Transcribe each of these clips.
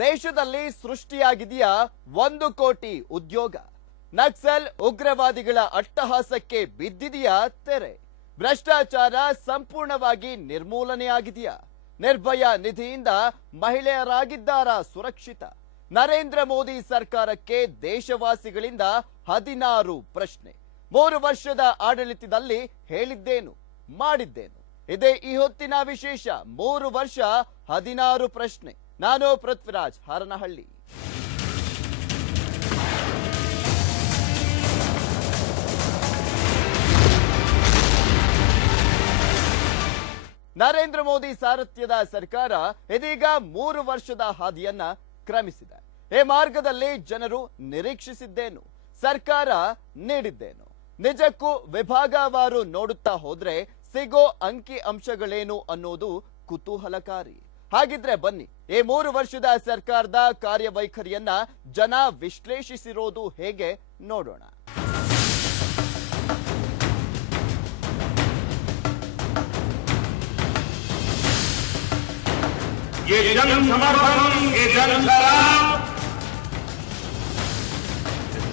ದೇಶದಲ್ಲಿ ಸೃಷ್ಟಿಯಾಗಿದೆಯಾ ಒಂದು ಕೋಟಿ ಉದ್ಯೋಗ? ನಕ್ಸಲ್ ಉಗ್ರವಾದಿಗಳ ಅಟ್ಟಹಾಸಕ್ಕೆ ಬಿದ್ದಿದೆಯಾ ತೆರೆ? ಭ್ರಷ್ಟಾಚಾರ ಸಂಪೂರ್ಣವಾಗಿ ನಿರ್ಮೂಲನೆಯಾಗಿದೆಯಾ? ನಿರ್ಭಯ ನಿಧಿಯಿಂದ ಮಹಿಳೆಯರಾಗಿದ್ದಾರಾ ಸುರಕ್ಷಿತ? ನರೇಂದ್ರ ಮೋದಿ ಸರ್ಕಾರಕ್ಕೆ ದೇಶವಾಸಿಗಳಿಂದ ಹದಿನಾರು ಪ್ರಶ್ನೆ. ಮೂರು ವರ್ಷದ ಆಡಳಿತದಲ್ಲಿ ಹೇಳಿದ್ದೇನು, ಮಾಡಿದ್ದೇನು? ಇದೇ ಈ ಹೊತ್ತಿನ ವಿಶೇಷ, ಮೂರು ವರ್ಷ ಹದಿನಾರು ಪ್ರಶ್ನೆ. ನಾನು ಪೃಥ್ವಿರಾಜ್ ಹಾರನಹಳ್ಳಿ. ನರೇಂದ್ರ ಮೋದಿ ಸಾರಥ್ಯದ ಸರ್ಕಾರ ಇದೀಗ ಮೂರು ವರ್ಷದ ಹಾದಿಯನ್ನ ಕ್ರಮಿಸಿದೆ. ಈ ಮಾರ್ಗದಲ್ಲಿ ಜನರು ನಿರೀಕ್ಷಿಸಿದ್ದೇನು, ಸರ್ಕಾರ ನೀಡಿದ್ದೇನು, ನಿಜಕ್ಕೂ ವಿಭಾಗವಾರು ನೋಡುತ್ತಾ ಹೋದ್ರೆ ಸಿಗೋ ಅಂಕಿ ಅಂಶಗಳೇನು ಅನ್ನೋದು ಕುತೂಹಲಕಾರಿ. ಹಾಗಿದ್ರೆ ಬನ್ನಿ ಈ ಮೂರು ವರ್ಷದ ಸರ್ಕಾರದ ಕಾರ್ಯವೈಖರಿಯನ್ನ ಜನ ವಿಶ್ಲೇಷಿಸಿರೋದು ಹೇಗೆ ನೋಡೋಣ ये जन समर्थन ये जन शराब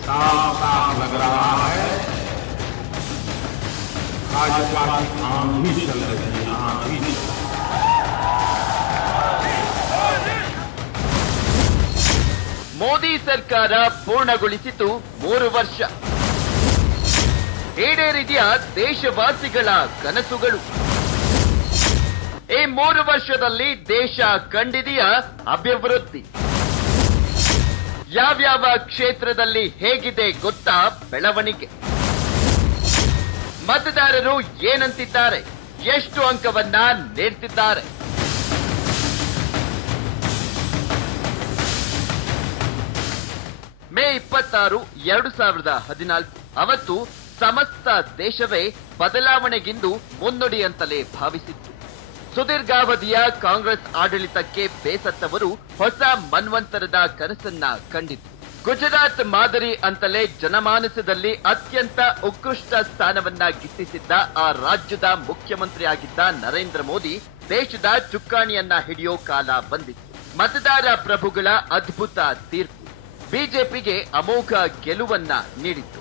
साफ साफ लग रहा है भाजपा की आंधी चल रही है ಮೋದಿ ಸರ್ಕಾರ ಪೂರ್ಣಗೊಳಿಸಿತು ಮೂರು ವರ್ಷ. ಈಡೇರಿದೆಯ ದೇಶವಾಸಿಗಳ ಕನಸುಗಳು? ಈ ಮೂರು ವರ್ಷದಲ್ಲಿ ದೇಶ ಕಂಡಿದೆಯ ಅಭಿವೃದ್ಧಿ? ಯಾವ್ಯಾವ ಕ್ಷೇತ್ರದಲ್ಲಿ ಹೇಗಿದೆ ಗೊತ್ತಾ ಬೆಳವಣಿಗೆ? ಮತದಾರರು ಏನಂತಿದ್ದಾರೆ? ಎಷ್ಟು ಅಂಕವನ್ನ ನೀಡ್ತಿದ್ದಾರೆ? ಮೇ ಇಪ್ಪತ್ತಾರು, ಎರಡು ಸಾವಿರದ ಹದಿನಾಲ್ಕು. ಅವತ್ತು ಸಮಸ್ತ ದೇಶವೇ ಬದಲಾವಣೆಗಿಂದು ಮುನ್ನುಡಿಯಂತಲೇ ಭಾವಿಸಿತ್ತು. ಸುದೀರ್ಘಾವಧಿಯ ಕಾಂಗ್ರೆಸ್ ಆಡಳಿತಕ್ಕೆ ಬೇಸತ್ತವರು ಹೊಸ ಮನ್ವಂತರದ ಕನಸನ್ನ ಕಂಡಿತು ಗುಜರಾತ್ ಮಾದರಿ ಅಂತಲೇ ಜನಮಾನಸದಲ್ಲಿ ಅತ್ಯಂತ ಉತ್ಕೃಷ್ಟ ಸ್ಥಾನವನ್ನ ಗಿಟ್ಟಿಸಿದ್ದ ಆ ರಾಜ್ಯದ ಮುಖ್ಯಮಂತ್ರಿಯಾಗಿದ್ದ ನರೇಂದ್ರ ಮೋದಿ ದೇಶದ ಚುಕ್ಕಾಣಿಯನ್ನ ಹಿಡಿಯೋ ಕಾಲ ಬಂದಿತ್ತು. ಮತದಾರ ಪ್ರಭುಗಳ ಅದ್ಭುತ ತೀರ್ಪು. ಬಿಜೆಪಿಗೆ ಅಮೋಘ ಗೆಲುವನ್ನ ನೀಡಿತ್ತು.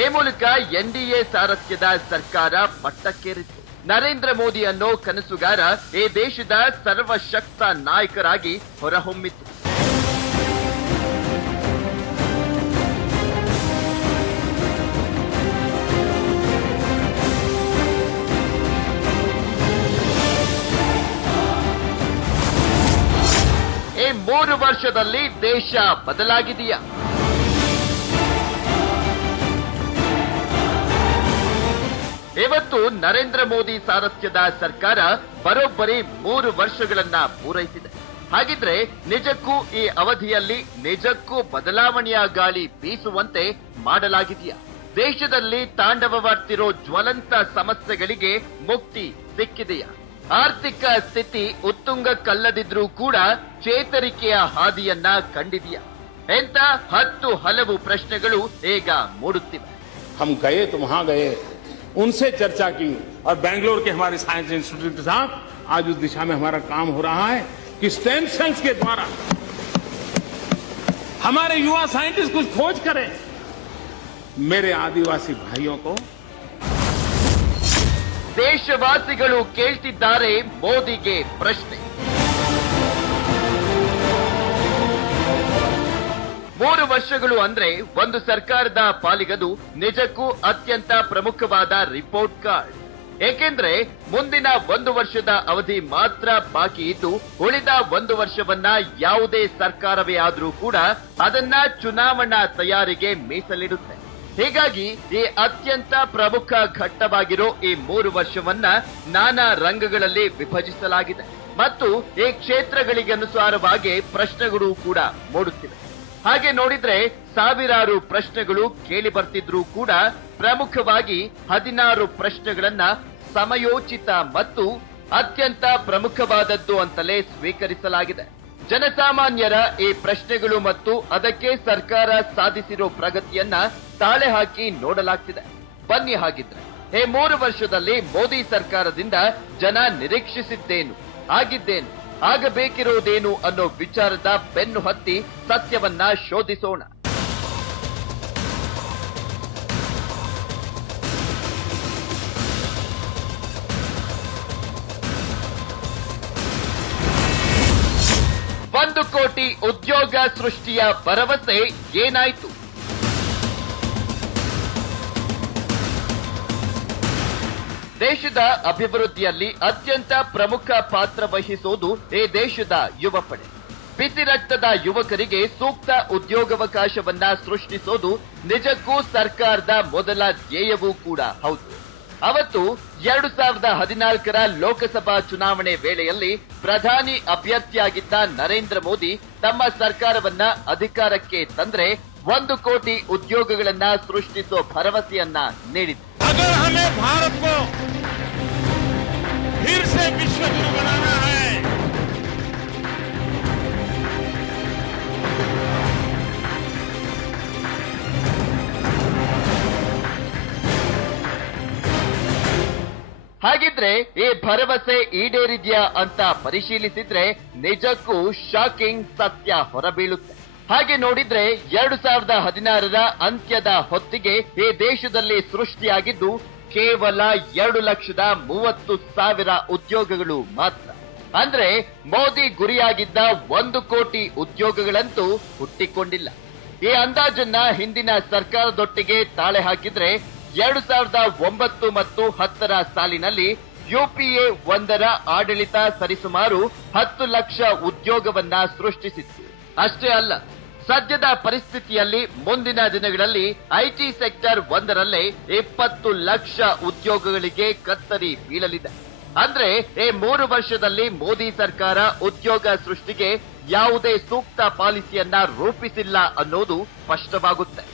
ಈ ಮೂಲಕ ಎನ್ಡಿಎ ಸಾರಥ್ಯದ ಸರ್ಕಾರ ಮಟ್ಟಕ್ಕೇರಿತ್ತು. ನರೇಂದ್ರ ಮೋದಿ ಅನ್ನೋ ಕನಸುಗಾರ, ಈ ದೇಶದ ಸರ್ವಶಕ್ತ ನಾಯಕರಾಗಿ ಹೊರಹೊಮ್ಮಿತು. ಮೂರು ವರ್ಷದಲ್ಲಿ ದೇಶ ಬದಲಾಗಿದೆಯಾ? ಇವತ್ತು ನರೇಂದ್ರ ಮೋದಿ ಸಾರಥ್ಯದ ಸರ್ಕಾರ ಬರೋಬ್ಬರಿ ಮೂರು ವರ್ಷಗಳನ್ನ ಪೂರೈಸಿದೆ. ಹಾಗಿದ್ರೆ ನಿಜಕ್ಕೂ ಈ ಅವಧಿಯಲ್ಲಿ ನಿಜಕ್ಕೂ ಬದಲಾವಣೆಯ ಗಾಳಿ ಬೀಸುವಂತೆ ಮಾಡಲಾಗಿದೆಯಾ? ದೇಶದಲ್ಲಿ ತಾಂಡವವಾಡ್ತಿರೋ ಜ್ವಲಂತ ಸಮಸ್ಯೆಗಳಿಗೆ ಮುಕ್ತಿ ಸಿಕ್ಕಿದೆಯಾ? ಆರ್ಥಿಕ ಸ್ಥಿತಿ ಉತ್ತುಂಗಕ್ಕಲ್ಲದಿದ್ರೂ ಕೂಡ ಚೇತರಿಕೆಯ ಹಾದಿಯನ್ನ ಕಂಡಿದೆಯಾ ಎಂತ ಹತ್ತು ಹಲವು ಪ್ರಶ್ನೆಗಳು ಈಗ ಮೂಡುತ್ತಿವೆ हम गए तो वहां गए उनसे चर्चा की और बेंगलोर के हमारे साइंस इंस्टीट्यूट के साथ आज उस दिशा में हमारा काम हो रहा है कि स्टेम सेल्स के द्वारा हमारे युवा साइंटिस्ट कुछ खोज करें मेरे आदिवासी भाइयों को ದೇಶವಾಸಿಗಳು ಕೇಳ್ತಿದ್ದಾರೆ ಮೋದಿಗೆ ಪ್ರಶ್ನೆ. ಮೂರು ವರ್ಷಗಳು ಅಂದ್ರೆ ಒಂದು ಸರ್ಕಾರದ ಪಾಲಿಗದು ನಿಜಕ್ಕೂ ಅತ್ಯಂತ ಪ್ರಮುಖವಾದ ರಿಪೋರ್ಟ್ ಕಾರ್ಡ್. ಏಕೆಂದ್ರೆ ಮುಂದಿನ ಒಂದು ವರ್ಷದ ಅವಧಿ ಮಾತ್ರ ಬಾಕಿ ಇದ್ದು, ಉಳಿದ ಒಂದು ವರ್ಷವನ್ನ ಯಾವುದೇ ಸರ್ಕಾರವೇ ಆದರೂ ಕೂಡ ಅದನ್ನ ಚುನಾವಣಾ ತಯಾರಿಗೆ ಮೀಸಲಿಡುತ್ತೆ. ಹೀಗಾಗಿ ಈ ಅತ್ಯಂತ ಪ್ರಮುಖ ಘಟ್ಟವಾಗಿರೋ ಈ ಮೂರು ವರ್ಷವನ್ನ ನಾನಾ ರಂಗಗಳಲ್ಲಿ ವಿಭಜಿಸಲಾಗಿದೆ. ಮತ್ತು ಈ ಕ್ಷೇತ್ರಗಳಿಗೆ ಅನುಸಾರವಾಗಿ ಪ್ರಶ್ನೆಗಳು ಕೂಡ ಮೂಡುತ್ತಿವೆ. ಹಾಗೆ ನೋಡಿದ್ರೆ ಸಾವಿರಾರು ಪ್ರಶ್ನೆಗಳು ಕೇಳಿ ಬರ್ತಿದ್ರೂ ಕೂಡ ಪ್ರಮುಖವಾಗಿ ಹದಿನಾರು ಪ್ರಶ್ನೆಗಳನ್ನ ಸಮಯೋಚಿತ ಮತ್ತು ಅತ್ಯಂತ ಪ್ರಮುಖವಾದದ್ದು ಅಂತಲೇ ಸ್ವೀಕರಿಸಲಾಗಿದೆ. ಜನಸಾಮಾನ್ಯರ ಈ ಪ್ರಶ್ನೆಗಳು ಮತ್ತು ಅದಕ್ಕೆ ಸರ್ಕಾರ ಸಾಧಿಸಿರೋ ಪ್ರಗತಿಯನ್ನ ತಾಳೆ ಹಾಕಿ ನೋಡಲಾಗ್ತಿದೆ. ಬನ್ನಿ ಹಾಗಿದ್ರೆ. ಈ ಮೂರು ವರ್ಷದಲ್ಲಿ ಮೋದಿ ಸರ್ಕಾರದಿಂದ ಜನ ನಿರೀಕ್ಷಿಸಿದ್ದೇನು, ಆಗಿದ್ದೇನು, ಆಗಬೇಕಿರೋದೇನು ಅನ್ನೋ ವಿಚಾರದ ಬೆನ್ನು ಹತ್ತಿ ಸತ್ಯವನ್ನ ಶೋಧಿಸೋಣ. ಒಂದು ಕೋಟಿ ಉದ್ಯೋಗ ಸೃಷ್ಟಿಯ ಭರವಸೆ ಏನಾಯಿತು? ದೇಶದ ಅಭಿವೃದ್ಧಿಯಲ್ಲಿ ಅತ್ಯಂತ ಪ್ರಮುಖ ಪಾತ್ರ ವಹಿಸುವುದು ಈ ದೇಶದ ಯುವ ಪಡೆ ಬಿಸಿ ರಕ್ತದ ಯುವಕರಿಗೆ ಸೂಕ್ತ ಉದ್ಯೋಗಾವಕಾಶವನ್ನ ಸೃಷ್ಟಿಸೋದು ನಿಜಕ್ಕೂ ಸರ್ಕಾರದ ಮೊದಲ ಧ್ಯೇಯವೂ ಕೂಡ. ಹೌದು. ಅವತ್ತು ಎರಡು ಸಾವಿರದ ಹದಿನಾಲ್ಕರ ಲೋಕಸಭಾ ಚುನಾವಣೆ ವೇಳೆಯಲ್ಲಿ ಪ್ರಧಾನಿ ಅಭ್ಯರ್ಥಿಯಾಗಿದ್ದ ನರೇಂದ್ರ ಮೋದಿ ತಮ್ಮ ಸರ್ಕಾರವನ್ನ ಅಧಿಕಾರಕ್ಕೆ ತಂದ್ರೆ ಒಂದು ಕೋಟಿ ಉದ್ಯೋಗಗಳನ್ನ ಸೃಷ್ಟಿಸೋ ಭರವಸೆಯನ್ನ ನೀಡಿತು ವಿಶ್ವ ಹಾಗಿದ್ರೆ ಈ ಭರವಸೆ ಈಡೇರಿದ್ಯಾ ಅಂತ ಪರಿಶೀಲಿಸಿದ್ರೆ ನಿಜಕ್ಕೂ ಶಾಕಿಂಗ್ ಸತ್ಯ ಹೊರಬೀಳುತ್ತೆ. ಹಾಗೆ ನೋಡಿದ್ರೆ ಎರಡು ಸಾವಿರದ ಹದಿನಾರರ ಅಂತ್ಯದ ಹೊತ್ತಿಗೆ ಈ ದೇಶದಲ್ಲಿ ಸೃಷ್ಟಿಯಾಗಿದ್ದು ಕೇವಲ ಎರಡು ಲಕ್ಷದ ಮೂವತ್ತು ಸಾವಿರ ಉದ್ಯೋಗಗಳು ಮಾತ್ರ. ಅಂದ್ರೆ ಮೋದಿ ಗುರಿಯಾಗಿದ್ದ ಒಂದು ಕೋಟಿ ಉದ್ಯೋಗಗಳಂತೂ ಹುಟ್ಟಿಕೊಂಡಿಲ್ಲ. ಈ ಅಂದಾಜನ್ನ ಹಿಂದಿನ ಸರ್ಕಾರದೊಟ್ಟಿಗೆ ತಾಳೆ ಹಾಕಿದ್ರೆ ಎರಡು ಸಾವಿರದ ಒಂಬತ್ತು ಮತ್ತು ಹತ್ತರ ಸಾಲಿನಲ್ಲಿ ಯುಪಿಎ ಒಂದರ ಆಡಳಿತ ಸರಿಸುಮಾರು ಹತ್ತು ಲಕ್ಷ ಉದ್ಯೋಗವನ್ನ ಸೃಷ್ಟಿಸಿತ್ತು. ಅಷ್ಟೇ ಅಲ್ಲ, ಸದ್ಯದ ಪರಿಸ್ಥಿತಿಯಲ್ಲಿ ಮುಂದಿನ ದಿನಗಳಲ್ಲಿ ಐಟಿ ಸೆಕ್ಟರ್ ಒಂದರಲ್ಲೇ ಇಪ್ಪತ್ತು ಲಕ್ಷ ಉದ್ಯೋಗಗಳಿಗೆ ಕತ್ತರಿ ಬೀಳಲಿದೆ. ಅಂದ್ರೆ ಈ ಮೂರು ವರ್ಷದಲ್ಲಿ ಮೋದಿ ಸರ್ಕಾರ ಉದ್ಯೋಗ ಸೃಷ್ಟಿಗೆ ಯಾವುದೇ ಸೂಕ್ತ ಪಾಲಿಸಿಯನ್ನ ರೂಪಿಸಿಲ್ಲ ಅನ್ನೋದು ಸ್ಪಷ್ಟವಾಗುತ್ತೆ.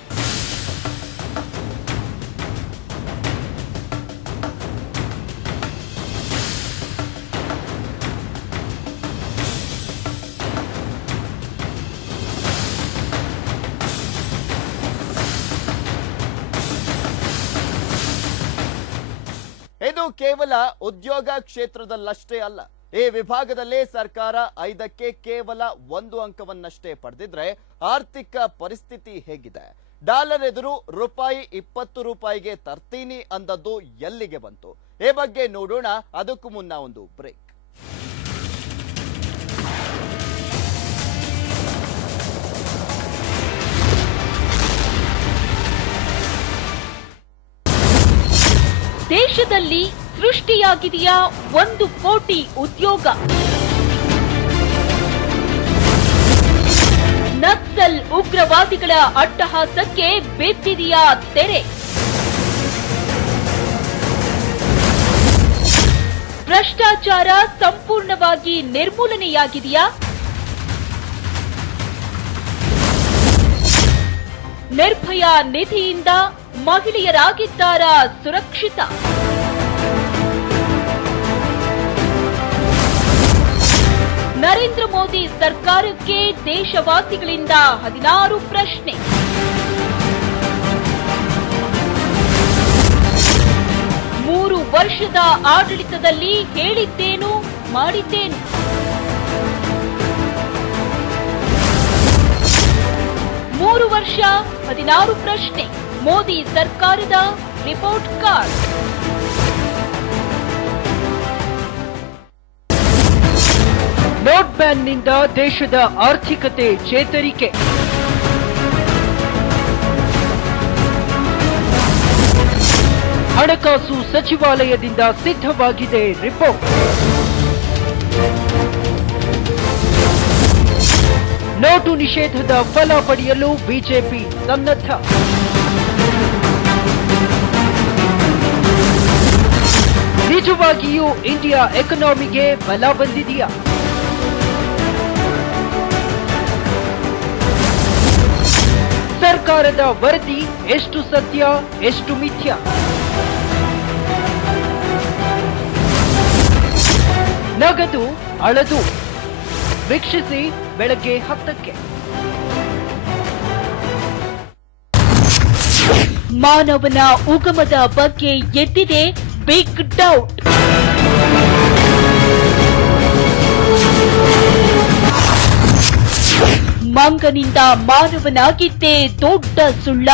ಕೇವಲ ಉದ್ಯೋಗ ಕ್ಷೇತ್ರದಲ್ಲಷ್ಟೇ ಅಲ್ಲ, ಈ ವಿಭಾಗದಲ್ಲೇ ಸರ್ಕಾರ ಐದಕ್ಕೆ ಕೇವಲ ಒಂದು ಅಂಕವನ್ನಷ್ಟೇ ಪಡೆದಿದ್ರೆ ಆರ್ಥಿಕ ಪರಿಸ್ಥಿತಿ ಹೇಗಿದೆ? ಡಾಲರ್ ಎದುರು ರೂಪಾಯಿ ಇಪ್ಪತ್ತು ರೂಪಾಯಿಗೆ ತರ್ತೀನಿ ಅಂದದ್ದು ಎಲ್ಲಿಗೆ ಬಂತು? ಈ ಬಗ್ಗೆ ನೋಡೋಣ, ಅದಕ್ಕೂ ಮುನ್ನ ಒಂದು ಬ್ರೇಕ್. ದೇಶದಲ್ಲಿ ಸೃಷ್ಟಿಯಾಗಿದೆಯಾ ಒಂದು ಕೋಟಿ ಉದ್ಯೋಗ? ನಕ್ಸಲ್ ಉಗ್ರವಾದಿಗಳ ಅಟ್ಟಹಾಸಕ್ಕೆ ಬಿದ್ದಿದೆಯಾ ತೆರೆ? ಭ್ರಷ್ಟಾಚಾರ ಸಂಪೂರ್ಣವಾಗಿ ನಿರ್ಮೂಲನೆಯಾಗಿದೆಯಾ? ನಿರ್ಭಯ ನಿಧಿಯಿಂದ ಮಹಿಳೆಯರಾಗಿದ್ದಾರಾ ಸುರಕ್ಷಿತ? ನರೇಂದ್ರ ಮೋದಿ ಸರ್ಕಾರಕ್ಕೆ ದೇಶವಾಸಿಗಳಿಂದ ಹದಿನಾರು ಪ್ರಶ್ನೆ. ಮೂರು ವರ್ಷದ ಆಡಳಿತದಲ್ಲಿ ಹೇಳಿದ್ದೇನು, ಮಾಡಿದ್ದೇನು? ಮೂರು ವರ್ಷ, ಹದಿನಾರು ಪ್ರಶ್ನೆ. ಮೋದಿ ಸರ್ಕಾರದ ರಿಪೋರ್ಟ್ ಕಾರ್ಡ್ ನೋಟ್ ಬ್ಯಾನ್ನಿಂದ ದೇಶದ ಆರ್ಥಿಕತೆ ಚೇತರಿಕೆ. ಹಣಕಾಸು ಸಚಿವಾಲಯದಿಂದ ಸಿದ್ಧವಾಗಿದೆ ರಿಪೋರ್ಟ್. ನೋಟು ನಿಷೇಧದ ಫಲ ಪಡೆಯಲು ಬಿಜೆಪಿ ಸನ್ನದ್ಧ. ನಿಜವಾಗಿಯೂ ಇಂಡಿಯಾ ಎಕನಾಮಿಗೆ ಬಲ ಬಂದಿದೆಯಾ? ಸರ್ಕಾರದ ವರದಿ ಎಷ್ಟು ಸತ್ಯ, ಎಷ್ಟು ಮಿಥ್ಯ? ನಗದು, ಅಳದು. ವೀಕ್ಷಿಸಿ ಬೆಳಗ್ಗೆ ಹತ್ತಕ್ಕೆ. ಮಾನವನ ಉಗಮದ ಬಗ್ಗೆ ಎದ್ದಿದೆ ಬಿಗ್ ಡೌಟ್ ಮಂಗನಿಂದ ಮಾನವನಾಗಿದ್ದೇ ದೊಡ್ಡ ಸುಳ್ಳ.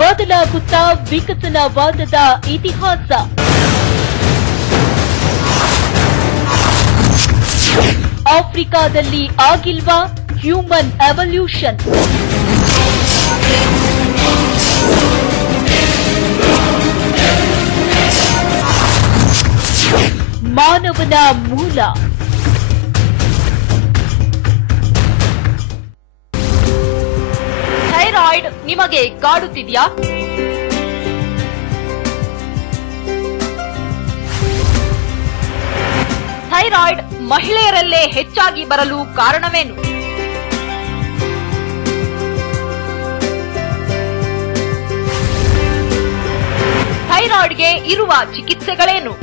ಬದಲಾಗುತ್ತಾ ವಿಕಸನವಾದದ ಇತಿಹಾಸ. ಆಫ್ರಿಕಾದಲ್ಲಿ ಆಗಿಲ್ವಾ ಹ್ಯೂಮನ್ ಎವಲ್ಯೂಷನ್? ಮಾನವನ ಮೂಲ. ಥೈರಾಯ್ಡ್ ನಿಮಗೆ ಕಾಡುತ್ತಿದೆಯಾ? ಥೈರಾಯ್ಡ್ ಮಹಿಳೆಯರಲ್ಲೇ ಹೆಚ್ಚಾಗಿ ಬರಲು ಕಾರಣವೇನು? ಥೈರಾಯ್ಡ್ಗೆ ಇರುವ ಚಿಕಿತ್ಸೆಗಳೇನು?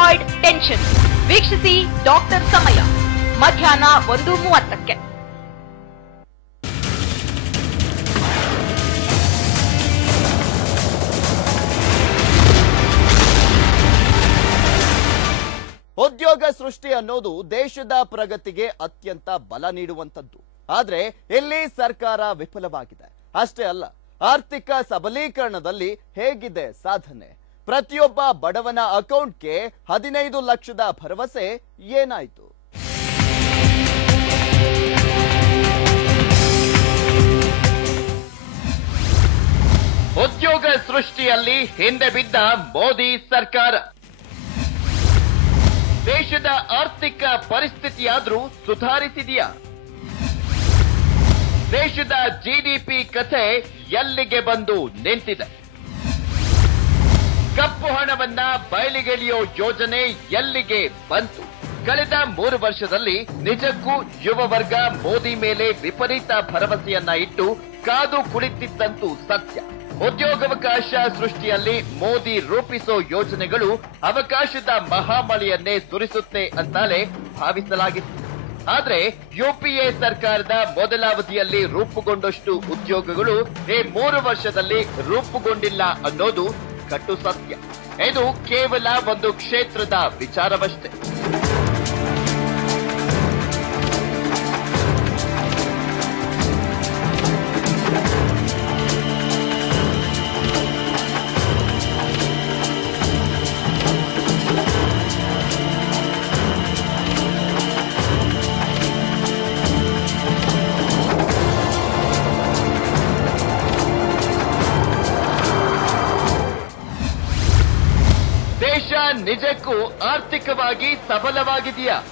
ಥೈರಾಯ್ಡ್ ಟೆನ್ಷನ್ ವೀಕ್ಷಿಸಿ ಡಾಕ್ಟರ್ ಸಮಯ. ಮಧ್ಯಾಹ್ನ ಒಂದು ಮೂವತ್ತಕ್ಕೆ. ಉದ್ಯೋಗ ಸೃಷ್ಟಿ ಅನ್ನೋದು ದೇಶದ ಪ್ರಗತಿಗೆ ಅತ್ಯಂತ ಬಲ ನೀಡುವಂತದ್ದು ಆದ್ರೆ ಇಲ್ಲಿ ಸರ್ಕಾರ ವಿಫಲವಾಗಿದೆ. ಅಷ್ಟೇ ಅಲ್ಲ, ಆರ್ಥಿಕ ಸಬಲೀಕರಣದಲ್ಲಿ ಹೇಗಿದೆ ಸಾಧನೆ? ಪ್ರತಿಯೊಬ್ಬ ಬಡವನ ಅಕೌಂಟ್ಗೆ ಹದಿನೈದು ಲಕ್ಷದ ಭರವಸೆ ಏನಾಯ್ತು? ಉದ್ಯೋಗ ಸೃಷ್ಟಿಯಲ್ಲಿ ಹಿಂದೆ ಬಿದ್ದ ಮೋದಿ ಸರ್ಕಾರ. ದೇಶದ ಆರ್ಥಿಕ ಪರಿಸ್ಥಿತಿಯಾದ್ರೂ ಸುಧಾರಿಸಿದೆಯಾ? ದೇಶದ ಜಿಡಿಪಿ ಕಥೆ ಎಲ್ಲಿಗೆ ಬಂದು ನಿಂತಿದೆ? ಕಪ್ಪು ಹಣವನ್ನ ಬಯಲಿಗೆಳೆಯೋ ಯೋಜನೆ ಎಲ್ಲಿಗೆ ಬಂತು? ಕಳೆದ ಮೂರು ವರ್ಷದಲ್ಲಿ ನಿಜಕ್ಕೂ ಯುವ ವರ್ಗ ಮೋದಿ ಮೇಲೆ ವಿಪರೀತ ಭರವಸೆಯನ್ನ ಇಟ್ಟು ಕಾದು ಕುಳಿತಿದ್ದಂತೂ ಸತ್ಯ. ಉದ್ಯೋಗಾವಕಾಶ ಸೃಷ್ಟಿಯಲ್ಲಿ ಮೋದಿ ರೂಪಿಸೋ ಯೋಜನೆಗಳು ಅವಕಾಶದ ಮಹಾಮಳೆಯನ್ನೇ ಸುರಿಸುತ್ತೆ ಅಂತಾಲೆ ಭಾವಿಸಲಾಗಿತ್ತು. ಆದ್ರೆ ಯುಪಿಎ ಸರ್ಕಾರದ ಮೊದಲ ಅವಧಿಯಲ್ಲಿ ರೂಪುಗೊಂಡಷ್ಟು ಉದ್ಯೋಗಗಳು ಈ ಮೂರು ವರ್ಷದಲ್ಲಿ ರೂಪುಗೊಂಡಿಲ್ಲ ಅನ್ನೋದು ಕಟ್ಟು ಸತ್ಯ. ಇದು ಕೇವಲ ಒಂದು ಕ್ಷೇತ್ರದ ವಿಚಾರವಷ್ಟೇ. ನಿಜಕ್ಕೂ ಆರ್ಥಿಕವಾಗಿ ಸಬಲವಾಗಿದೆಯಾ?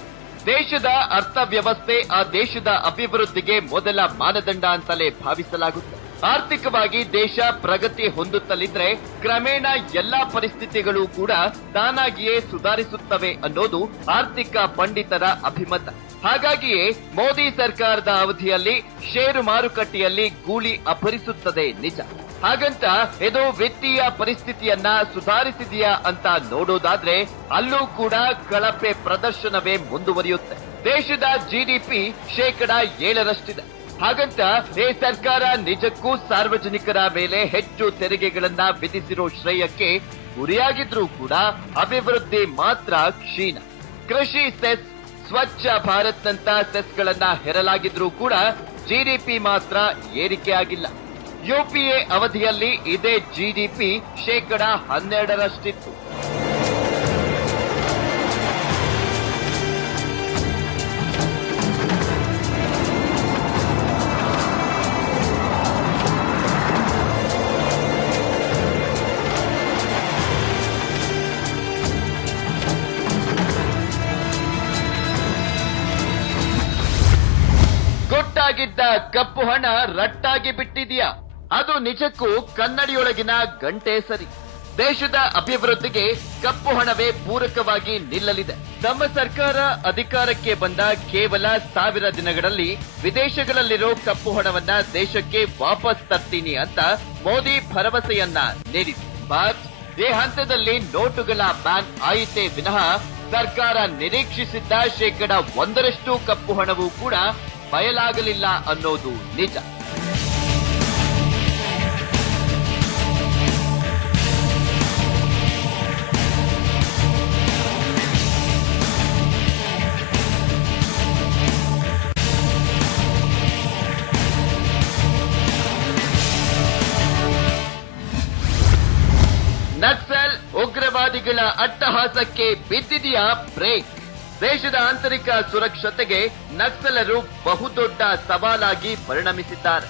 ದೇಶದ ಅರ್ಥವ್ಯವಸ್ಥೆ ಆ ದೇಶದ ಅಭಿವೃದ್ಧಿಗೆ ಮೊದಲ ಮಾನದಂಡ ಅಂತಲೇ ಭಾವಿಸಲಾಗುತ್ತೆ ಆರ್ಥಿಕವಾಗಿ ದೇಶ ಪ್ರಗತಿ ಹೊಂದುತ್ತಲಿದ್ರೆ ಕ್ರಮೇಣ ಎಲ್ಲಾ ಪರಿಸ್ಥಿತಿಗಳು ಕೂಡ ತಾನಾಗಿಯೇ ಸುಧಾರಿಸುತ್ತವೆ ಅನ್ನೋದು ಆರ್ಥಿಕ ಪಂಡಿತರ ಅಭಿಮತ. ಹಾಗಾಗಿಯೇ ಮೋದಿ ಸರ್ಕಾರದ ಅವಧಿಯಲ್ಲಿ ಷೇರು ಮಾರುಕಟ್ಟೆಯಲ್ಲಿ ಗೂಳಿ ಅಪರಿಸುತ್ತದೆ ನಿಜ. ಹಾಗಂತ ಇದು ವಿತ್ತೀಯ ಪರಿಸ್ಥಿತಿಯನ್ನ ಸುಧಾರಿಸಿದೆಯಾ ಅಂತ ನೋಡೋದಾದ್ರೆ ಅಲ್ಲೂ ಕೂಡ ಕಳಪೆ ಪ್ರದರ್ಶನವೇ ಮುಂದುವರಿಯುತ್ತೆ. ದೇಶದ ಜಿಡಿಪಿ ಶೇಕಡ ಏಳರಷ್ಟಿದೆ. ಹಾಗಂತ ಈ ಸರ್ಕಾರ ನಿಜಕ್ಕೂ ಸಾರ್ವಜನಿಕರ ಮೇಲೆ ಹೆಚ್ಚು ತೆರಿಗೆಗಳನ್ನ ವಿಧಿಸಿರೋ ಶ್ರೇಯಕ್ಕೆ ಗುರಿಯಾಗಿದ್ರೂ ಕೂಡ ಅಭಿವೃದ್ಧಿ ಮಾತ್ರ ಕ್ಷೀಣ. ಕೃಷಿ ಸೆಸ್, ಸ್ವಚ್ಛ ಭಾರತ್ನಂತ ಸೆಸ್ಗಳನ್ನ ಹೆರಲಾಗಿದ್ರೂ ಕೂಡ ಜಿಡಿಪಿ ಮಾತ್ರ ಏರಿಕೆ ಆಗಿಲ್ಲ. ಯುಪಿಎ ಅವಧಿಯಲ್ಲಿ ಇದೇ ಜಿಡಿಪಿ ಶೇಕಡ ಹನ್ನೆರಡರಷ್ಟಿತ್ತು. ಗುಟ್ಟಾಗಿದ್ದ ಕಪ್ಪು ಹಣ ರಟ್ಟಾಗಿ ಬಿಟ್ಟಿದೆಯಾ? ಅದು ನಿಜಕ್ಕೂ ಕನ್ನಡಿಯೊಳಗಿನ ಗಂಟೆ ಸರಿ. ದೇಶದ ಅಭಿವೃದ್ಧಿಗೆ ಕಪ್ಪು ಹಣವೇ ಪೂರಕವಾಗಿ ನಿಲ್ಲಲಿದೆ. ನಮ್ಮ ಸರ್ಕಾರ ಅಧಿಕಾರಕ್ಕೆ ಬಂದ ಕೇವಲ ಸಾವಿರ ದಿನಗಳಲ್ಲಿ ವಿದೇಶಗಳಲ್ಲಿರೋ ಕಪ್ಪು ಹಣವನ್ನ ದೇಶಕ್ಕೆ ವಾಪಸ್ ತರ್ತೀನಿ ಅಂತ ಮೋದಿ ಭರವಸೆಯನ್ನ ನೀಡಿದೆ. ಬಟ್ ಈ ಹಂತದಲ್ಲಿ ನೋಟುಗಳ ಬ್ಯಾನ್ ಆಯಿತೇ ವಿನಃ ಸರ್ಕಾರ ನಿರೀಕ್ಷಿಸಿದ್ದ ಶೇಕಡ ಒಂದರಷ್ಟು ಕಪ್ಪು ಹಣವೂ ಕೂಡ ಬಯಲಾಗಲಿಲ್ಲ ಅನ್ನೋದು ನಿಜ. ಅಟ್ಟಹಾಸಕ್ಕೆ ಬಿದ್ದಿದೆಯಾ ಬ್ರೇಕ್? ದೇಶದ ಆಂತರಿಕ ಸುರಕ್ಷತೆಗೆ ನಕ್ಸಲರು ಬಹುದೊಡ್ಡ ಸವಾಲಾಗಿ ಪರಿಣಮಿಸಿದ್ದಾರೆ.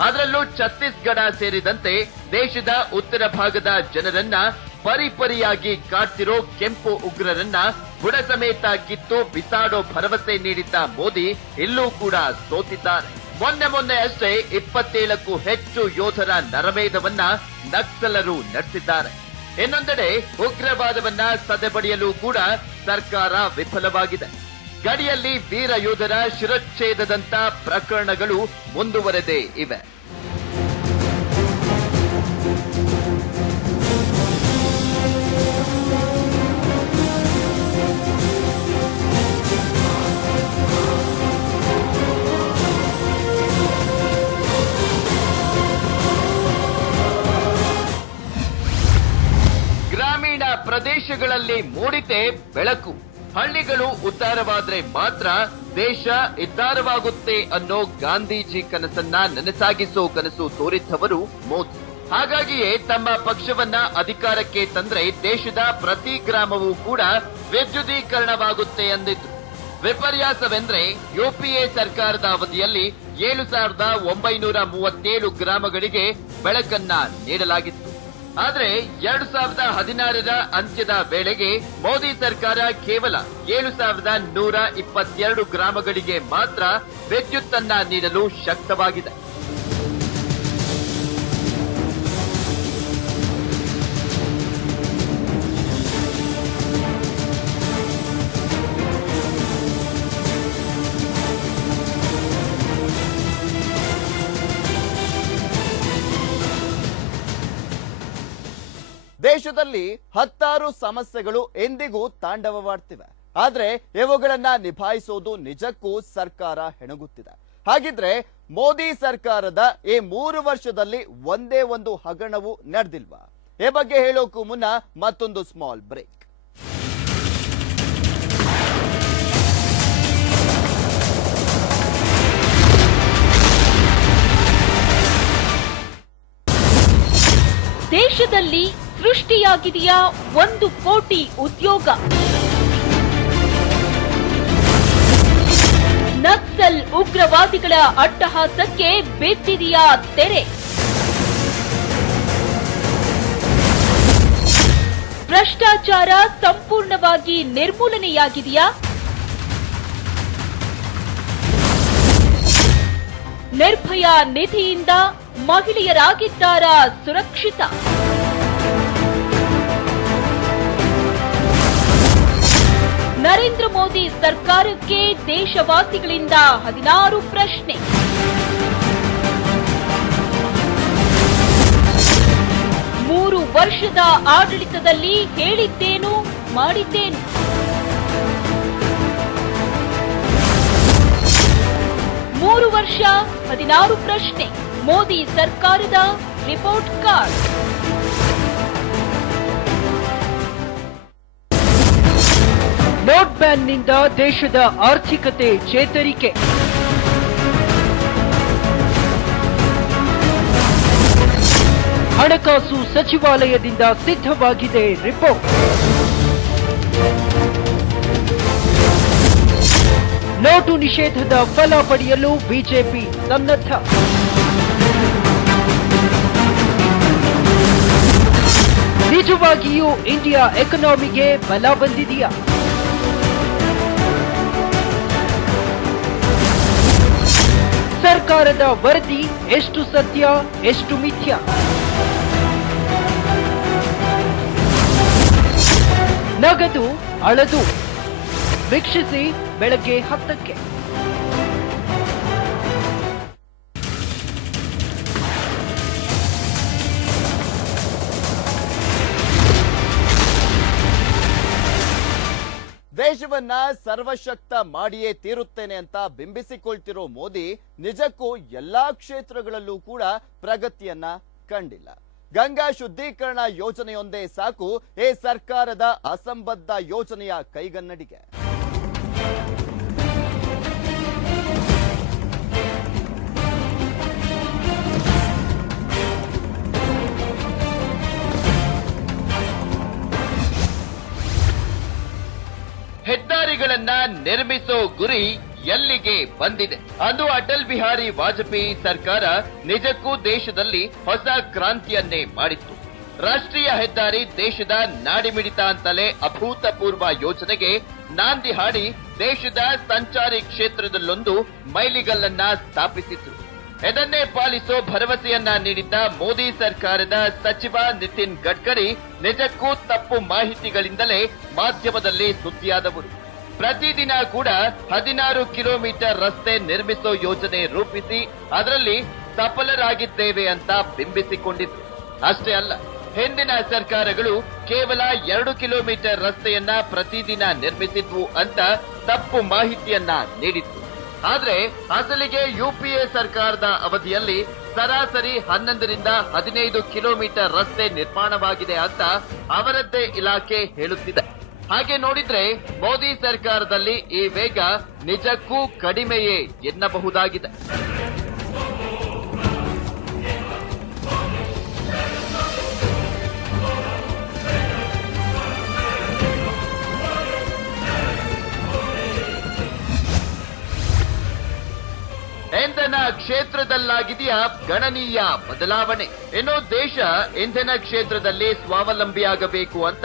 ಅದರಲ್ಲೂ ಛತ್ತೀಸ್ಗಢ ಸೇರಿದಂತೆ ದೇಶದ ಉತ್ತರ ಭಾಗದ ಜನರನ್ನ ಪರಿಪರಿಯಾಗಿ ಕಾಡ್ತಿರೋ ಕೆಂಪು ಉಗ್ರರನ್ನ ಬುಡ ಸಮೇತ ಕಿತ್ತು ಬಿಸಾಡೋ ಭರವಸೆ ನೀಡಿದ್ದ ಮೋದಿ ಇಲ್ಲೂ ಕೂಡ ಸೋತಿದ್ದಾರೆ. ಮೊನ್ನೆ ಮೊನ್ನೆ ಅಷ್ಟೇ ಇಪ್ಪತ್ತೇಳಕ್ಕೂ ಹೆಚ್ಚು ಯೋಧರ ನರಮೇಧವನ್ನ ನಕ್ಸಲರು ನಡೆಸಿದ್ದಾರೆ. ಇನ್ನೊಂದೆಡೆ ಉಗ್ರವಾದವನ್ನ ಸದೆಬಡಿಯಲು ಕೂಡ ಸರ್ಕಾರ ವಿಫಲವಾಗಿದೆ. ಗಡಿಯಲ್ಲಿ ವೀರ ಯೋಧರ ಶಿರಚ್ಛೇದದಂತ ಪ್ರಕರಣಗಳು ಮುಂದುವರೆದೇ ಇವೆ. ಪ್ರದೇಶಗಳಲ್ಲಿ ಮೂಡಿತೆ ಬೆಳಕು. ಹಳ್ಳಿಗಳು ಉದ್ದಾರವಾದ್ರೆ ಮಾತ್ರ ದೇಶ ಇದ್ದಾರವಾಗುತ್ತೆ ಅನ್ನೋ ಗಾಂಧೀಜಿ ಕನಸನ್ನ ನನಸಾಗಿಸೋ ಕನಸು ತೋರಿದ್ದವರು ಮೋದಿ. ಹಾಗಾಗಿಯೇ ತಮ್ಮ ಪಕ್ಷವನ್ನ ಅಧಿಕಾರಕ್ಕೆ ತಂದ್ರೆ ದೇಶದ ಪ್ರತಿ ಗ್ರಾಮವೂ ಕೂಡ ವಿದ್ಯುದೀಕರಣವಾಗುತ್ತೆ ಎಂದಿದ್ರು ವಿಪರ್ಯಾಸವೆಂದ್ರೆ ಯುಪಿಎ ಸರ್ಕಾರದ ಅವಧಿಯಲ್ಲಿ ಏಳು ಸಾವಿರದ ಒಂಬೈನೂರ ಮೂವತ್ತೇಳು ಗ್ರಾಮಗಳಿಗೆ ಬೆಳಕನ್ನ ನೀಡಲಾಗಿತ್ತು. ಆದ್ರೆ ಎರಡು ಸಾವಿರದ ಹದಿನಾರರ ಅಂತ್ಯದ ವೇಳೆಗೆ ಮೋದಿ ಸರ್ಕಾರ ಕೇವಲ ಏಳು ಸಾವಿರದ ನೂರ ಇಪ್ಪತ್ತೆರಡು ಗ್ರಾಮಗಳಿಗೆ ಮಾತ್ರ ವಿದ್ಯುತ್ತನ್ನ ನೀಡಲು ಶಕ್ತವಾಗಿದೆ. ದೇಶದಲ್ಲಿ ಹತ್ತಾರು ಸಮಸ್ಯೆಗಳು ಎಂದಿಗೂ ತಾಂಡವವಾಡ್ತಿವೆ. ಆದ್ರೆ ಇವುಗಳನ್ನ ನಿಭಾಯಿಸೋದು ನಿಜಕ್ಕೂ ಸರ್ಕಾರ ಹೆಣಗುತ್ತಿದೆ. ಹಾಗಿದ್ರೆ ಮೋದಿ ಸರ್ಕಾರದ ಈ ಮೂರು ವರ್ಷದಲ್ಲಿ ಒಂದೇ ಒಂದು ಹಗರಣವು ನಡೆದಿಲ್ವಾ? ಈ ಬಗ್ಗೆ ಹೇಳೋಕ್ಕೂ ಮುನ್ನ ಮತ್ತೊಂದು ಸ್ಮಾಲ್ ಬ್ರೇಕ್ ದೇಶದಲ್ಲಿ ಸೃಷ್ಟಿಯಾಗಿದೆಯಾ ಒಂದು ಕೋಟಿ ಉದ್ಯೋಗ? ನಕ್ಸಲ್ ಉಗ್ರವಾದಿಗಳ ಅಟ್ಟಹಾಸಕ್ಕೆ ಬಿದ್ದಿದೆಯಾ ತೆರೆ? ಭ್ರಷ್ಟಾಚಾರ ಸಂಪೂರ್ಣವಾಗಿ ನಿರ್ಮೂಲನೆಯಾಗಿದೆಯಾ? ನಿರ್ಭಯ ನಿಧಿಯಿಂದ ಮಹಿಳೆಯರಾಗಿದ್ದಾರಾ ಸುರಕ್ಷಿತ? ನರೇಂದ್ರ ಮೋದಿ ಸರ್ಕಾರಕ್ಕೆ ದೇಶವಾಸಿಗಳಿಂದ ಹದಿನಾರು ಪ್ರಶ್ನೆ. ಮೂರು ವರ್ಷದ ಆಡಳಿತದಲ್ಲಿ ಹೇಳಿದ್ದೇನು, ಮಾಡಿದ್ದೇನು? ಮೂರು ವರ್ಷ, ಹದಿನಾರು ಪ್ರಶ್ನೆ. ಮೋದಿ ಸರ್ಕಾರದ ರಿಪೋರ್ಟ್ ಕಾರ್ಡ್ ನೋಟ್ ಬ್ಯಾನ್ನಿಂದ ದೇಶದ ಆರ್ಥಿಕತೆ ಚೇತರಿಕೆ. ಹಣಕಾಸು ಸಚಿವಾಲಯದಿಂದ ಸಿದ್ಧವಾಗಿದೆ ರಿಪೋರ್ಟ್. ನೋಟು ನಿಷೇಧದ ಫಲ ಪಡೆಯಲು ಬಿಜೆಪಿ ಸನ್ನದ್ಧ. ನಿಜವಾಗಿಯೂ ಇಂಡಿಯಾ ಎಕನಾಮಿಗೆ ಬಲ ಬಂದಿದೆಯಾ? ಸರ್ಕಾರದ ವರದಿ ಎಷ್ಟು ಸತ್ಯ ಎಷ್ಟು ಮಿಥ್ಯ? ನಗದು ಅಳದು. ವೀಕ್ಷಿಸಿ ಬೆಳಗ್ಗೆ ಹತ್ತಕ್ಕೆ. ದೇಶವನ್ನ ಸರ್ವಶಕ್ತ ಮಾಡಿಯೇ ತೀರುತ್ತೇನೆ ಅಂತ ಬಿಂಬಿಸಿಕೊಳ್ತಿರೋ ಮೋದಿ ನಿಜಕ್ಕೂ ಎಲ್ಲಾ ಕ್ಷೇತ್ರಗಳಲ್ಲೂ ಕೂಡ ಪ್ರಗತಿಯನ್ನ ಕಂಡಿಲ್ಲ. ಗಂಗಾ ಶುದ್ಧೀಕರಣ ಯೋಜನೆಯೊಂದೇ ಸಾಕು ಈ ಸರ್ಕಾರದ ಅಸಂಬದ್ಧ ಯೋಜನೆಯ ಕೈಗನ್ನಡಿಗೆ. ರಸ್ತೆಗಳನ್ನ ನಿರ್ಮಿಸೋ ಗುರಿ ಎಲ್ಲಿಗೆ ಬಂದಿದೆ? ಅದು ಅಟಲ್ ಬಿಹಾರಿ ವಾಜಪೇಯಿ ಸರ್ಕಾರ ನಿಜಕ್ಕೂ ದೇಶದಲ್ಲಿ ಹೊಸ ಕ್ರಾಂತಿಯನ್ನೇ ಮಾಡಿತ್ತು. ರಾಷ್ಟ್ರೀಯ ಹೆದ್ದಾರಿ ದೇಶದ ನಾಡಿಮಿಡಿತ ಅಂತಲೇ ಅಭೂತಪೂರ್ವ ಯೋಜನೆಗೆ ನಾಂದಿ ಹಾಡಿ ದೇಶದ ಸಂಚಾರಿ ಕ್ಷೇತ್ರದಲ್ಲೊಂದು ಮೈಲಿಗಲ್ಲನ್ನ ಸ್ಥಾಪಿಸಿತು ಇದನ್ನೇ ಪಾಲಿಸೋ ಭರವಸೆಯನ್ನ ನೀಡಿದ್ದ ಮೋದಿ ಸರ್ಕಾರದ ಸಚಿವ ನಿತಿನ್ ಗಡ್ಕರಿ ನಿಜಕ್ಕೂ ತಪ್ಪು ಮಾಹಿತಿಗಳಿಂದಲೇ ಮಾಧ್ಯಮದಲ್ಲಿ ಸುದ್ದಿಯಾದವರು. ಪ್ರತಿದಿನ ಕೂಡ ಹದಿನಾರು ಕಿಲೋಮೀಟರ್ ರಸ್ತೆ ನಿರ್ಮಿಸೋ ಯೋಜನೆ ರೂಪಿಸಿ ಅದರಲ್ಲಿ ಸಫಲರಾಗಿದ್ದೇವೆ ಅಂತ ಬಿಂಬಿಸಿಕೊಂಡಿದ್ರು. ಅಷ್ಟೇ ಅಲ್ಲ, ಹಿಂದಿನ ಸರ್ಕಾರಗಳು ಕೇವಲ ಎರಡು ಕಿಲೋಮೀಟರ್ ರಸ್ತೆಯನ್ನ ಪ್ರತಿದಿನ ನಿರ್ಮಿಸಿದ್ವು ಅಂತ ತಪ್ಪು ಮಾಹಿತಿಯನ್ನ ನೀಡಿತ್ತು ಆದ್ರೆ ಅಸಲಿಗೆ ಯುಪಿಎ ಸರ್ಕಾರದ ಅವಧಿಯಲ್ಲಿ ಸರಾಸರಿ ಹನ್ನೊಂದರಿಂದ ಹದಿನೈದು ಕಿಲೋಮೀಟರ್ ರಸ್ತೆ ನಿರ್ಮಾಣವಾಗಿದೆ ಅಂತ ಅವರದ್ದೇ ಇಲಾಖೆ ಹೇಳುತ್ತಿದೆ. ಹಾಗೆ ನೋಡಿದ್ರೆ ಮೋದಿ ಸರ್ಕಾರದಲ್ಲಿ ಈ ವೇಗ ನಿಜಕ್ಕೂ ಕಡಿಮೆಯೇ ಎನ್ನಬಹುದಾಗಿದೆ. ಕ್ಷೇತ್ರದಲ್ಲಾಗಿದೆಯಾ? ಗಣನೀಯ ಬದಲಾವಣೆ. ಇನ್ನು ದೇಶ ಇಂಧನ ಕ್ಷೇತ್ರದಲ್ಲಿ ಸ್ವಾವಲಂಬಿಯಾಗಬೇಕು ಅಂತ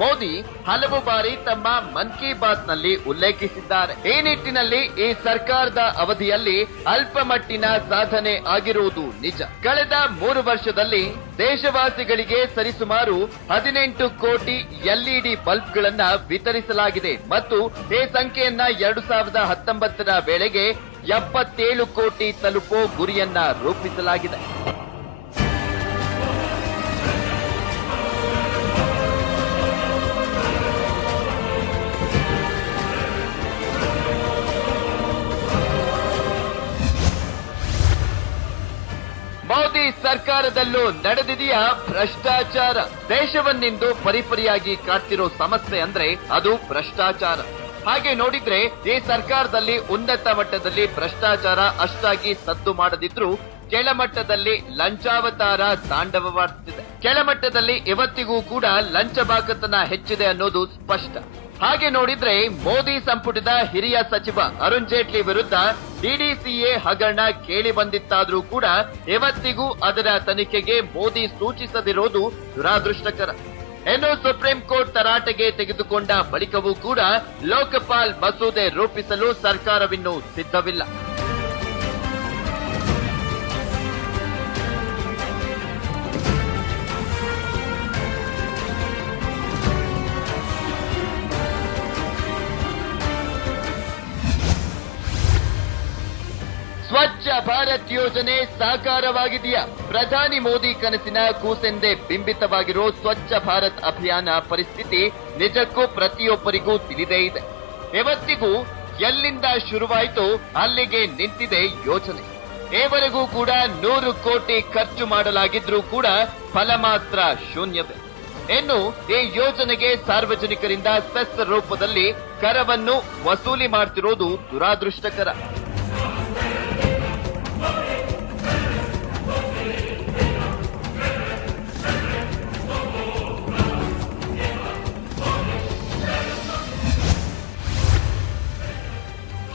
ಮೋದಿ ಹಲವು ಬಾರಿ ತಮ್ಮ ಮನ್ ಕಿ ಬಾತ್ನಲ್ಲಿ ಉಲ್ಲೇಖಿಸಿದ್ದಾರೆ. ಈ ನಿಟ್ಟಿನಲ್ಲಿ ಈ ಸರ್ಕಾರದ ಅವಧಿಯಲ್ಲಿ ಅಲ್ಪ ಮಟ್ಟಿನ ಸಾಧನೆ ಆಗಿರುವುದು ನಿಜ. ಕಳೆದ ಮೂರು ವರ್ಷದಲ್ಲಿ ದೇಶವಾಸಿಗಳಿಗೆ ಸರಿಸುಮಾರು ಹದಿನೆಂಟು ಕೋಟಿ ಎಲ್ಇಡಿ ಬಲ್ಬ್ಗಳನ್ನ ವಿತರಿಸಲಾಗಿದೆ. ಮತ್ತು ಈ ಸಂಖ್ಯೆಯನ್ನ ಎರಡು ಸಾವಿರದ ಹತ್ತೊಂಬತ್ತರ ವೇಳೆಗೆ ಎಪ್ಪತ್ತೇಳು ಕೋಟಿ ತಲುಪೋ ಗುರಿಯನ್ನ ರೂಪಿಸಲಾಗಿದೆ. ಮೋದಿ ಸರ್ಕಾರದಲ್ಲೂ ನಡೆದಿದೆಯಾ ಭ್ರಷ್ಟಾಚಾರ? ದೇಶವನ್ನಿಂದು ಪರಿಪರಿಯಾಗಿ ಕಾಡ್ತಿರೋ ಸಮಸ್ಯೆ ಅಂದ್ರೆ ಅದು ಭ್ರಷ್ಟಾಚಾರ. ಹಾಗೆ ನೋಡಿದ್ರೆ ಈ ಸರ್ಕಾರದಲ್ಲಿ ಉನ್ನತ ಮಟ್ಟದಲ್ಲಿ ಭ್ರಷ್ಟಾಚಾರ ಅಷ್ಟಾಗಿ ಸದ್ದು ಮಾಡದಿದ್ರು ಕೆಳಮಟ್ಟದಲ್ಲಿ ಲಂಚಾವತಾರ ತಾಂಡವವಾಡುತ್ತಿದೆ ಕೆಳಮಟ್ಟದಲ್ಲಿ ಇವತ್ತಿಗೂ ಕೂಡ ಲಂಚ ಬಾಕತನ ಹೆಚ್ಚಿದೆ ಅನ್ನೋದು ಸ್ಪಷ್ಟ. ಹಾಗೆ ನೋಡಿದ್ರೆ ಮೋದಿ ಸಂಪುಟದ ಹಿರಿಯ ಸಚಿವ ಅರುಣ್ ಜೇಟ್ಲಿ ವಿರುದ್ಧ ಡಿಡಿಸಿಎ ಹಗರಣ ಕೇಳಿ ಬಂದಿತ್ತಾದ್ರೂ ಕೂಡ ಇವತ್ತಿಗೂ ಅದರ ತನಿಖೆಗೆ ಮೋದಿ ಸೂಚಿಸದಿರೋದು ದುರಾದೃಷ್ಟಕರ. ಇನ್ನು ಸುಪ್ರೀಂ ಕೋರ್ಟ್ ತರಾಟೆಗೆ ತೆಗೆದುಕೊಂಡ ಬಳಿಕವೂ ಕೂಡ ಲೋಕಪಾಲ್ ಮಸೂದೆ ರೂಪಿಸಲು ಸರ್ಕಾರವಿನ್ನೂ ಸಿದ್ಧವಿಲ್ಲ. ಸ್ವಚ್ಛ ಭಾರತ್ ಯೋಜನೆ ಸಾಕಾರವಾಗಿದೆಯಾ? ಪ್ರಧಾನಿ ಮೋದಿ ಕನಸಿನ ಕೂಸೆಂದೇ ಬಿಂಬಿತವಾಗಿರೋ ಸ್ವಚ್ಛ ಭಾರತ್ ಅಭಿಯಾನ ಪರಿಸ್ಥಿತಿ ನಿಜಕ್ಕೂ ಪ್ರತಿಯೊಬ್ಬರಿಗೂ ತಿಳಿದೇ ಇದೆ. ಇವತ್ತಿಗೂ ಎಲ್ಲಿಂದ ಶುರುವಾಯಿತು ಅಲ್ಲಿಗೆ ನಿಂತಿದೆ ಯೋಜನೆ. ಈವರೆಗೂ ಕೂಡ ನೂರು ಕೋಟಿ ಖರ್ಚು ಮಾಡಲಾಗಿದ್ರೂ ಕೂಡ ಫಲ ಮಾತ್ರ ಶೂನ್ಯವೇ. ಇನ್ನು ಈ ಯೋಜನೆಗೆ ಸಾರ್ವಜನಿಕರಿಂದ ಸೆಸ್ ರೂಪದಲ್ಲಿ ಕರವನ್ನು ವಸೂಲಿ ಮಾಡ್ತಿರೋದು ದುರಾದೃಷ್ಟಕರ.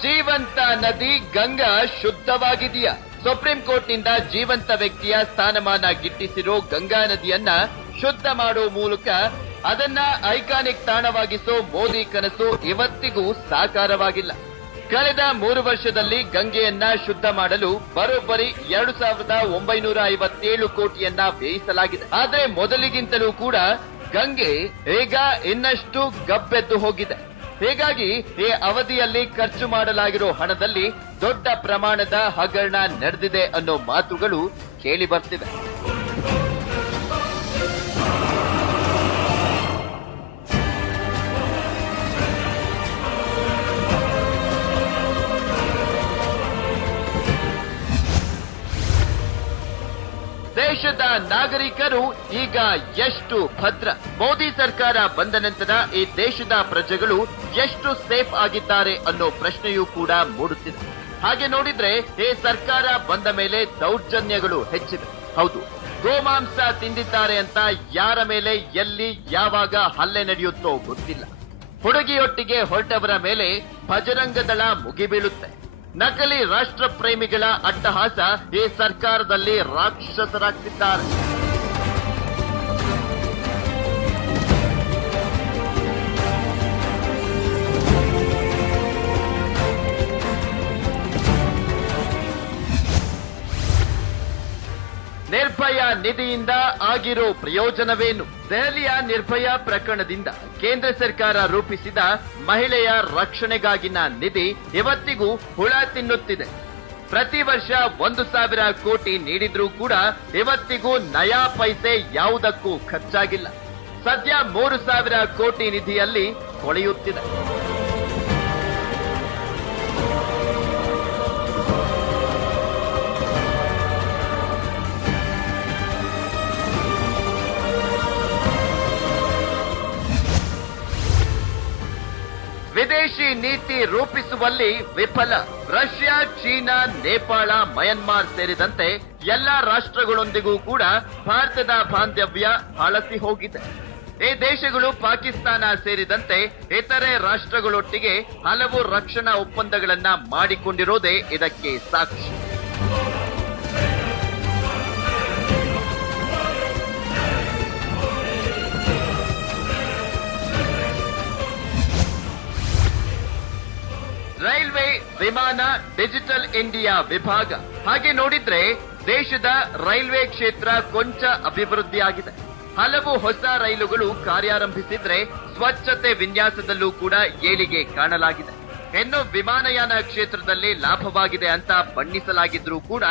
ಜೀವಂತ ನದಿ ಗಂಗಾ ಶುದ್ಧವಾಗಿದೆಯಾ? ಸುಪ್ರೀಂ ಕೋರ್ಟ್ನಿಂದ ಜೀವಂತ ವ್ಯಕ್ತಿಯ ಸ್ಥಾನಮಾನ ಗಿಟ್ಟಿಸಿರೋ ಗಂಗಾ ನದಿಯನ್ನ ಶುದ್ಧ ಮಾಡುವ ಮೂಲಕ ಅದನ್ನ ಐಕಾನಿಕ್ ತಾಣವಾಗಿಸೋ ಮೋದಿ ಕನಸು ಇವತ್ತಿಗೂ ಸಾಕಾರವಾಗಿಲ್ಲ. ಕಳೆದ ಮೂರು ವರ್ಷದಲ್ಲಿ ಗಂಗೆಯನ್ನ ಶುದ್ಧ ಮಾಡಲು ಬರೋಬ್ಬರಿ ಎರಡು ಸಾವಿರದ ಒಂಬೈನೂರ ಐವತ್ತೇಳು ಕೋಟಿಯನ್ನ ವ್ಯಯಿಸಲಾಗಿದೆ. ಆದ್ರೆ ಮೊದಲಿಗಿಂತಲೂ ಕೂಡ ಗಂಗೆ ಈಗ ಇನ್ನಷ್ಟು ಗಬ್ಬೆದ್ದು ಹೋಗಿದೆ. ಹೀಗಾಗಿ ಈ ಅವಧಿಯಲ್ಲಿ ಖರ್ಚು ಮಾಡಲಾಗಿರೋ ಹಣದಲ್ಲಿ ದೊಡ್ಡ ಪ್ರಮಾಣದ ಹಗರಣ ನಡೆದಿದೆ ಅನ್ನೋ ಮಾತುಗಳು ಕೇಳಿ ಬರ್ತಿವೆ. ದೇಶದ ನಾಗರಿಕರು ಈಗ ಎಷ್ಟು ಭದ್ರ. ಮೋದಿ ಸರ್ಕಾರ ಬಂದ ನಂತರ ಈ ದೇಶದ ಪ್ರಜೆಗಳು ಎಷ್ಟು ಸೇಫ್ ಆಗಿದ್ದಾರೆ ಅನ್ನೋ ಪ್ರಶ್ನೆಯೂ ಕೂಡ ಮೂಡುತ್ತಿದೆ. ಹಾಗೆ ನೋಡಿದ್ರೆ ಈ ಸರ್ಕಾರ ಬಂದ ಮೇಲೆ ದೌರ್ಜನ್ಯಗಳು ಹೆಚ್ಚಿವೆ. ಹೌದು, ಗೋಮಾಂಸ ತಿಂದಿದ್ದಾರೆ ಅಂತ ಯಾರ ಮೇಲೆ, ಎಲ್ಲಿ, ಯಾವಾಗ ಹಲ್ಲೆ ನಡೆಯುತ್ತೋ ಗೊತ್ತಿಲ್ಲ. ಹುಡುಗಿಯೊಟ್ಟಿಗೆ ಹೊರಟವರ ಮೇಲೆ ಭಜರಂಗದಳ ಮುಗಿಬೀಳುತ್ತೆ. ನಕಲಿ ರಾಷ್ಟ್ರ ಪ್ರೇಮಿಗಳ ಅಟ್ಟಹಾಸ ಈ ಸರ್ಕಾರದಲ್ಲಿ ರಾಕ್ಷಸರಾಗ್ತಿದ್ದಾರೆ. ನಿರ್ಭಯ ನಿಧಿಯಿಂದ ಆಗಿರೋ ಪ್ರಯೋಜನವೇನು? ದೆಹಲಿಯ ನಿರ್ಭಯ ಪ್ರಕರಣದಿಂದ ಕೇಂದ್ರ ಸರ್ಕಾರ ರೂಪಿಸಿದ ಮಹಿಳೆಯ ರಕ್ಷಣೆಗಾಗಿನ ನಿಧಿ ಇವತ್ತಿಗೂ ಹುಳ ತಿನ್ನುತ್ತಿದೆ. ಪ್ರತಿ ವರ್ಷ ಒಂದು ಸಾವಿರ ಕೋಟಿ ನೀಡಿದ್ರೂ ಕೂಡ ಇವತ್ತಿಗೂ ನಯಾ ಪೈಸೆ ಯಾವುದಕ್ಕೂ ಖರ್ಚಾಗಿಲ್ಲ. ಸದ್ಯ ಮೂರು ಸಾವಿರ ಕೋಟಿ ನಿಧಿಯಲ್ಲಿ ಕೊಳೆಯುತ್ತಿದೆ. ವಿದೇಶಿ ನೀತಿ ರೂಪಿಸುವಲ್ಲಿ ವಿಫಲ. ರಷ್ಯಾ, ಚೀನಾ, ನೇಪಾಳ, ಮಯನ್ಮಾರ್ ಸೇರಿದಂತೆ ಎಲ್ಲಾ ರಾಷ್ಟ್ರಗಳೊಂದಿಗೂ ಕೂಡ ಭಾರತದ ಬಾಂಧವ್ಯ ಹಳಸಿ ಹೋಗಿದೆ. ಈ ದೇಶಗಳು ಪಾಕಿಸ್ತಾನ ಸೇರಿದಂತೆ ಇತರೆ ರಾಷ್ಟ್ರಗಳೊಟ್ಟಿಗೆ ಹಲವು ರಕ್ಷಣಾ ಒಪ್ಪಂದಗಳನ್ನ ಮಾಡಿಕೊಂಡಿರೋದೇ ಇದಕ್ಕೆ ಸಾಕ್ಷಿ. ವಿಮಾನ ಡಿಜಿಟಲ್ ಇಂಡಿಯಾ ವಿಭಾಗ. ಹಾಗೆ ನೋಡಿದ್ರೆ ದೇಶದ ರೈಲ್ವೆ ಕ್ಷೇತ್ರ ಕೊಂಚ ಅಭಿವೃದ್ಧಿಯಾಗಿದೆ. ಹಲವು ಹೊಸ ರೈಲುಗಳು ಕಾರ್ಯಾರಂಭಿಸಿದ್ರೆ ಸ್ವಚ್ಛತೆ ವಿನ್ಯಾಸದಲ್ಲೂ ಕೂಡ ಏಳಿಗೆ ಕಾಣಲಾಗಿದೆ. ಇನ್ನು ವಿಮಾನಯಾನ ಕ್ಷೇತ್ರದಲ್ಲಿ ಲಾಭವಾಗಿದೆ ಅಂತ ಬಣ್ಣಿಸಲಾಗಿದ್ರೂ ಕೂಡ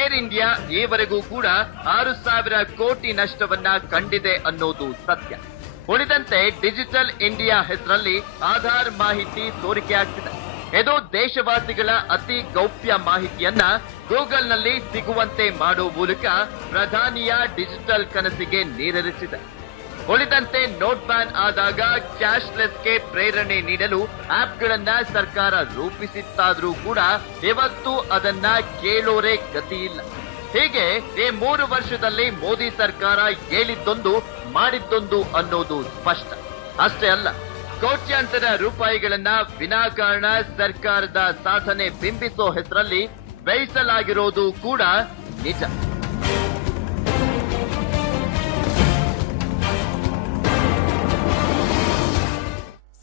ಏರ್ ಇಂಡಿಯಾ ಈವರೆಗೂ ಕೂಡ ಆರು ಸಾವಿರ ಕೋಟಿ ನಷ್ಟವನ್ನ ಕಂಡಿದೆ ಅನ್ನೋದು ಸತ್ಯ. ಉಳಿದಂತೆ ಡಿಜಿಟಲ್ ಇಂಡಿಯಾ ಹೆಸರಲ್ಲಿ ಆಧಾರ್ ಮಾಹಿತಿ ಸೋರಿಕೆಯಾಗ್ತಿದೆ ಇದು ದೇಶವಾಸಿಗಳ ಅತಿ ಗೌಪ್ಯ ಮಾಹಿತಿಯನ್ನ ಗೂಗಲ್ನಲ್ಲಿ ಸಿಗುವಂತೆ ಮಾಡುವ ಮೂಲಕ ಪ್ರಧಾನಿಯ ಡಿಜಿಟಲ್ ಕನಸಿಗೆ ನೀರೆರೆಸಿದೆ. ಉಳಿದಂತೆ ನೋಟ್ ಬ್ಯಾನ್ ಆದಾಗ ಕ್ಯಾಶ್ಲೆಸ್ಗೆ ಪ್ರೇರಣೆ ನೀಡಲು ಆಪ್ಗಳನ್ನ ಸರ್ಕಾರ ರೂಪಿಸಿತ್ತಾದ್ರೂ ಕೂಡ ಇವತ್ತು ಅದನ್ನ ಕೇಳೋರೇ ಗತಿಯಿಲ್ಲ ಹೀಗೆ ಈ ಮೂರು ವರ್ಷದಲ್ಲಿ ಮೋದಿ ಸರ್ಕಾರ ಹೇಳಿದ್ದೊಂದು ಮಾಡಿದ್ದೊಂದು ಅನ್ನೋದು ಸ್ಪಷ್ಟ. ಅಷ್ಟೇ ಅಲ್ಲ ಕೋಟ್ಯಾಂತರ ರೂಪಾಯಿಗಳನ್ನ ವಿನಾಕಾರಣ ಸರ್ಕಾರದ ಸಾಧನೆ ಬಿಂಬಿಸೋ ಹೆಸರಲ್ಲಿ ವ್ಯಯಿಸಲಾಗಿರೋದು ಕೂಡ ನಿಜ.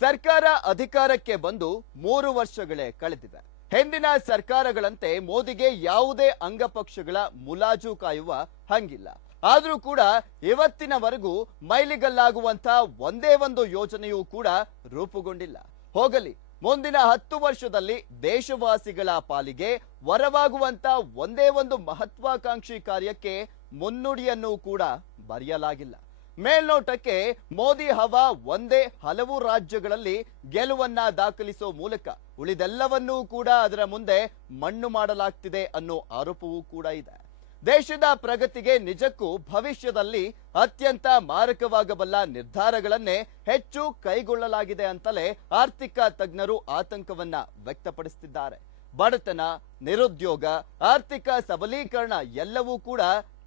ಸರ್ಕಾರ ಅಧಿಕಾರಕ್ಕೆ ಬಂದು ಮೂರು ವರ್ಷಗಳೇ ಕಳೆದಿವೆ ಹಿಂದಿನ ಸರ್ಕಾರಗಳಂತೆ ಮೋದಿಗೆ ಯಾವುದೇ ಅಂಗಪಕ್ಷಗಳ ಮುಲಾಜು ಕಾಯುವ ಹಂಗಿಲ್ಲ. ಆದ್ರೂ ಕೂಡ ಇವತ್ತಿನವರೆಗೂ ಮೈಲಿಗಲ್ಲಾಗುವಂತ ಒಂದೇ ಒಂದು ಯೋಜನೆಯೂ ಕೂಡ ರೂಪುಗೊಂಡಿಲ್ಲ. ಹೋಗಲಿ, ಮುಂದಿನ ಹತ್ತು ವರ್ಷದಲ್ಲಿ ದೇಶವಾಸಿಗಳ ಪಾಲಿಗೆ ವರವಾಗುವಂತ ಒಂದೇ ಒಂದು ಮಹತ್ವಾಕಾಂಕ್ಷಿ ಕಾರ್ಯಕ್ಕೆ ಮುನ್ನುಡಿಯನ್ನು ಕೂಡ ಬರೆಯಲಾಗಿಲ್ಲ. ಮೇಲ್ನೋಟಕ್ಕೆ ಮೋದಿ ಹವಾ ಒಂದೇ ಹಲವು ರಾಜ್ಯಗಳಲ್ಲಿ ಗೆಲುವನ್ನ ದಾಖಲಿಸೋ ಮೂಲಕ ಉಳಿದೆಲ್ಲವನ್ನೂ ಕೂಡ ಅದರ ಮುಂದೆ ಮಣ್ಣು ಮಾಡಲಾಗ್ತಿದೆ ಅನ್ನೋ ಆರೋಪವೂ ಕೂಡ ಇದೆ. ದೇಶದ ಪ್ರಗತಿಗೆ ನಿಜಕ್ಕೂ ಭವಿಷ್ಯದಲ್ಲಿ ಅತ್ಯಂತ ಮಾರಕವಾಗಬಲ್ಲ ನಿರ್ಧಾರಗಳನ್ನೇ ಹೆಚ್ಚು ಕೈಗೊಳ್ಳಲಾಗಿದೆ ಅಂತಲೇ ಆರ್ಥಿಕ ತಜ್ಞರು ಆತಂಕವನ್ನ ವ್ಯಕ್ತಪಡಿಸುತ್ತಿದ್ದಾರೆ ಬಡತನ, ನಿರುದ್ಯೋಗ, ಆರ್ಥಿಕ ಸಬಲೀಕರಣ ಎಲ್ಲವೂ ಕೂಡ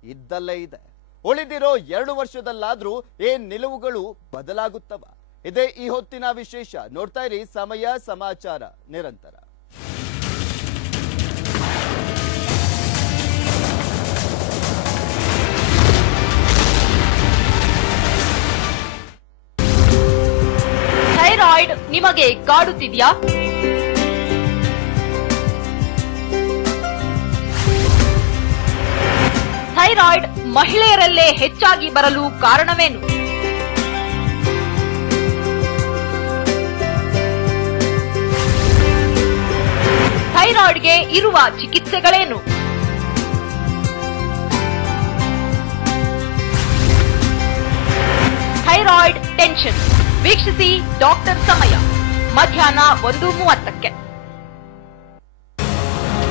ಇದ್ದಲ್ಲೇ ಇದೆ. ಉಳಿದಿರೋ ಎರಡು ವರ್ಷದಲ್ಲಾದ್ರೂ ಏನ್ ನಿಲುವುಗಳು ಬದಲಾಗುತ್ತವ. ಇದೇ ಈ ಹೊತ್ತಿನ ವಿಶೇಷ. ನೋಡ್ತಾ ಇರಿ ಸಮಯ ಸಮಾಚಾರ ನಿರಂತರ. ಥೈರಾಯ್ಡ್ ನಿಮಗೆ ಕಾಡುತ್ತಿದ್ಯಾ? ಥೈರಾಯ್ಡ್ ಮಹಿಳೆಯರಲ್ಲೇ ಹೆಚ್ಚಾಗಿ ಬರಲು ಕಾರಣವೇನು? ಥೈರಾಯ್ಡ್ಗೆ ಇರುವ ಚಿಕಿತ್ಸೆಗಳೇನು? Thyroid tension. ವೀಕ್ಷಿಸಿ ಡಾಕ್ಟರ್ ಸಮಯ ಮಧ್ಯಾಹ್ನ ಒಂದು ಮೂವತ್ತಕ್ಕೆ.